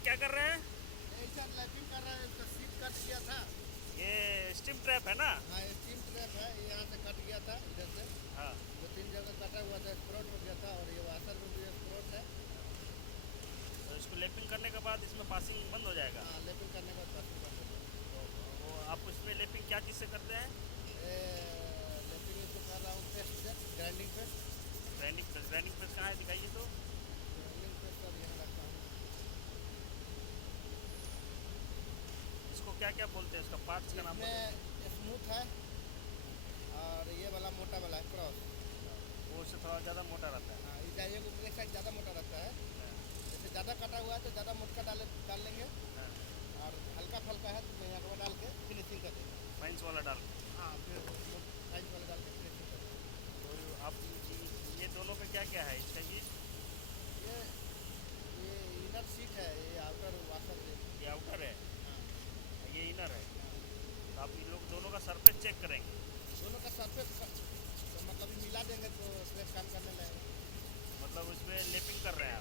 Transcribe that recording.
ये क्या कर रहे हैं? ऐसा लैपिंग कर रहा है, उसका सीट कट गया था। ये स्टीम ट्रैप है ना? हाँ, स्टीम ट्रैप है, ये यहाँ से कट गया था इधर से। हाँ। 2-3 जगह कटा हुआ था, स्प्रॉट हो गया था, और ये वाशर में भी स्प्रॉट है। तो इसको लैपिंग करने के बाद इसमें पासिंग बंद हो जाएगा। हाँ, लैपिंग करने के बाद पासिंग बंद हो गया। तो वो आप उसमें लैपिंग क्या चीज़ से करते हैं? ये लैपिंग इसको कर रहा हूँ पेस्ट से, ग्राइंडिंग पेस्ट। ग्राइंडिंग प्रेस कहाँ है, दिखाइए तो। ग्राइंडिंग पेस्ट अब यहाँ रखता हूँ। इसको क्या क्या बोलते हैं, इसका पार्ट्स का नाम बताइए। इसमें स्मूथ है, और ये वाला मोटा वाला है क्रॉस। वो उससे थोड़ा ज़्यादा मोटा रहता है। हाँ, इस जाइए को एक साइड ज़्यादा मोटा रहता है। हाँ, जैसे ज़्यादा कटा हुआ है तो ज़्यादा मोटका डाल लेंगे, हाँ। और हल्का फल्का है तो यहाँ डाल के फिनिशिंग कर देंगे। फाइन्स वाला डाल। हाँ, फिर साइज वाला डाल के फिनिशिंग कर देंगे। तो आप ये दोनों में क्या क्या है इसका ये? ये ये इनर सीट है, ये आउटर वाशर है। ये आउटर है, हाँ, ये इनर है। हाँ। तो आप इन लोग दोनों का सरफेस चेक करेंगे। दोनों का सरफेस तो मतलब मिला देंगे तो प्रेस काम करने लगेगा। मतलब उसमें लेपिंग कर रहे हैं